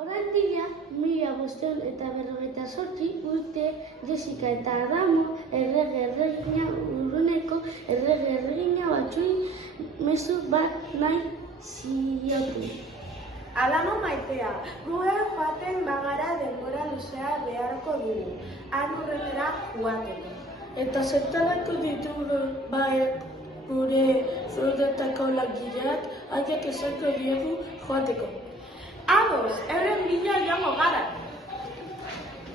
Oraindik 1548 urte Jessica eta Adamo errege-erregina urruneko errege-erregina batzuei mezu bat nahi zioten. Adamo maitea, gugan joaten bagara denbora luzea beharko dugu, han urrenera joateko. Eta zertarako ditugu gure feudetako langileak haiek esango diegu joateko. Ados, euren bila joango gara.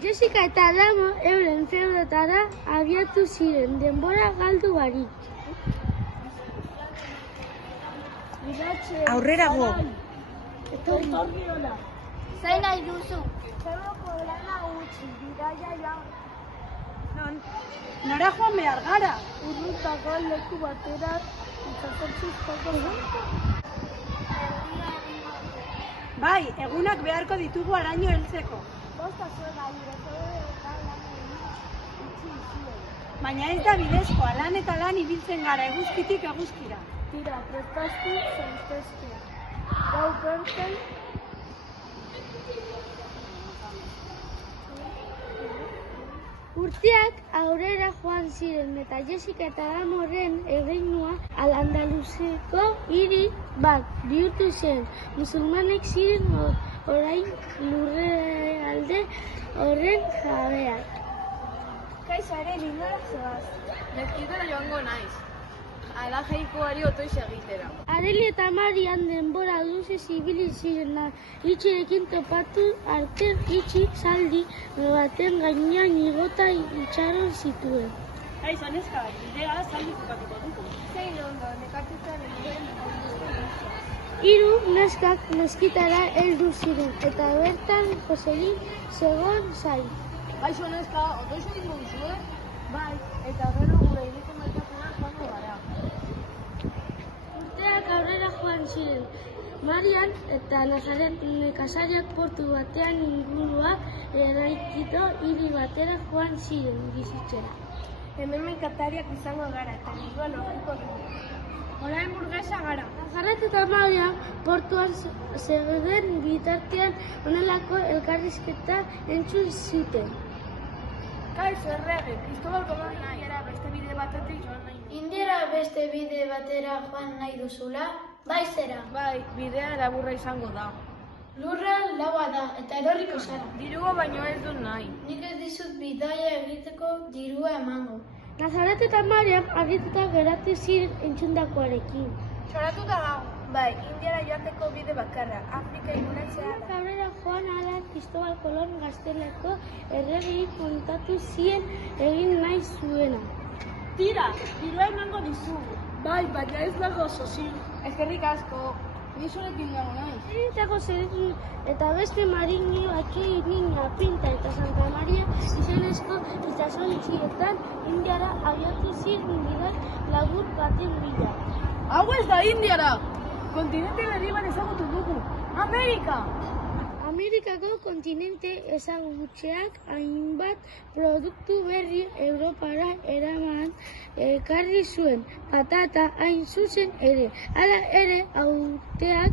Jessica eta Adamo euren feudetara abiatu ziren denbora galdu barik. Aurrerago! Zain nahi duzu? Zerboko lana utzi, bidaia joan. Nora joan behar gara? Urrutako leku batera itsasortzizko Bai, egunak beharko ditugu araño heltzeko. Baina ez da bidezkoa, lan eta lan ibiltzen gara eguzkitik eguzkira. Tira, prestaztu zaitezke. Gau bertzen. Urteak aurrera joan ziren eta Jessica eta Adamoren erreinua Al-Andaluzeko hiri bat bihurtu zen. Musulmanek ziren orain lurralde horren jabeak. Kaixo ere nindora zoaz. Mezkitara joango naiz. Ala jaikoari otoiz egitera. Areli eta Marian denbora luzez ibili ziren itxirekin topatu arte itxi zaldi baten gainean igota itxaron zituen. Kaixo neska, bidea zaldi jokatuko dugu. Zein ondo, nekatutzaren duen alduzko. Hiru neskak meskitara heldu ziren eta bertan Joseli zegoen zain. Kaixo neska, otoiz egingo duzue? Bai, eta gero gure iriko merkatuna joango gara. Urteak aurrera joan ziren. Marian eta Nazaret nekazariak portu batean inguruak eraikito hiri batera joan ziren bizitzera. Hemen merkatariak izango gara eta dirua lortuko dugu. Orain burgesa gara. Nazaret eta Marian portuan zeuden bitartean honelako elkarrizketa entzun zuten. Kaixo errege, Cristobal Colón Indiara beste bide batetik joan nahi. Indiara beste bide batera joan nahi duzula? Bai zera. Bai, bidea laburra izango da. Lurra laua da eta erorriko zara. Dirua baino ez dut nahi. Nik ez dizut bidaia egiteko dirua emango. Nazaret eta Marian argituta geratu ziren entzundakoarekin. Txoratuta gau. Bai, Indiara joateko bide bakarra, Afrika inguratzea da. Aurrera joan ala Cristobal Colón Gazteleko erregei kontatu zien egin nahi zuena. Tira, dirua emango dizugu. Bai, baina ez dago sozio. Eskerrik asko, ni zurekin gago naiz. Eritako zerekin eta beste marini batzuei Niña Pinta eta Santa Maria izenezko itsasontzietan Indiara abiatu ziren bidai labur baten bila. Hau ez da Indiara! Kontinente berri bat ezagutu dugu. Amerika! Amerikako kontinente ezagutzeak hainbat produktu berri Europara eraman ekarri zuen, patata hain zuzen ere. Hala ere, urteak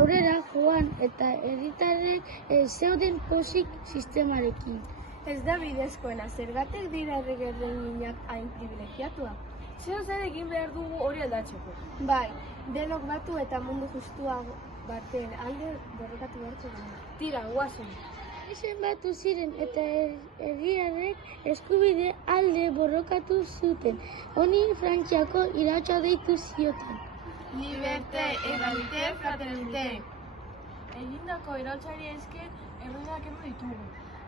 aurrera joan eta herritarrek zeuden pozik sistemarekin. Ez da bidezkoena, zergatik dira errege-erreginak hain privilegiatuak? Zeo zer egin behar dugu hori aldatzeko. Bai, denok batu eta mundu justuago baten alde borrokatu beharko dugu. Tira, guazen. Izen batu ziren eta herriarrek eskubide alde borrokatu zuten. Honi Frantziako iraultza deitu zioten. Liberté, egalité, fraternité. Egindako iraultzari esker erregeak eman ditugu.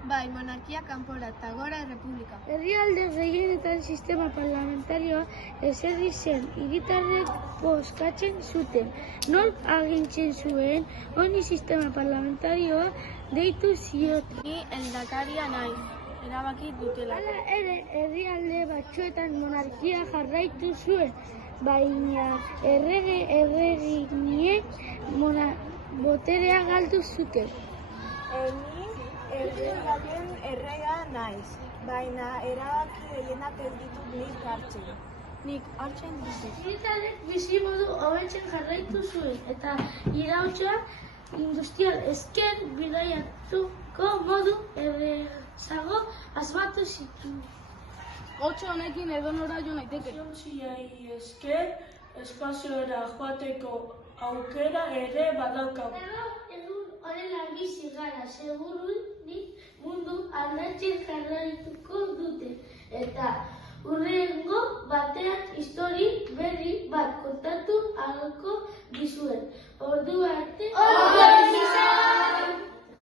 Bai, monarkia kanpora eta gora errepublika. Herrialde gehienetan sistema parlamentarioa ezarri zen, hiritarrek bozkatzen zuten. Nork agintzen zuen, honi sistema parlamentarioa deitu zioten. Ni lehendakaria naiz, erabaki dutela. Hala ere, herrialde batzuetan monarkia jarraitu zuen, baina erreginek boterea galdu zuten. Herriaren errega naiz, baina erabaki gehienak ez ditut nik hartzen. Nik hartzen ditut. Hiritarrek bizimodu hobetzen jarraitu zuen eta iraultza industrial esker bidaiatuko modu errezago asmatu zitu. Kotxe honekin edonora jo naiteke. Zientziai esker espaziora joateko aukera ere badaukagu. Egun horrela bizi gara, seguruenik mundu aldatzen jarraituko dute. Eta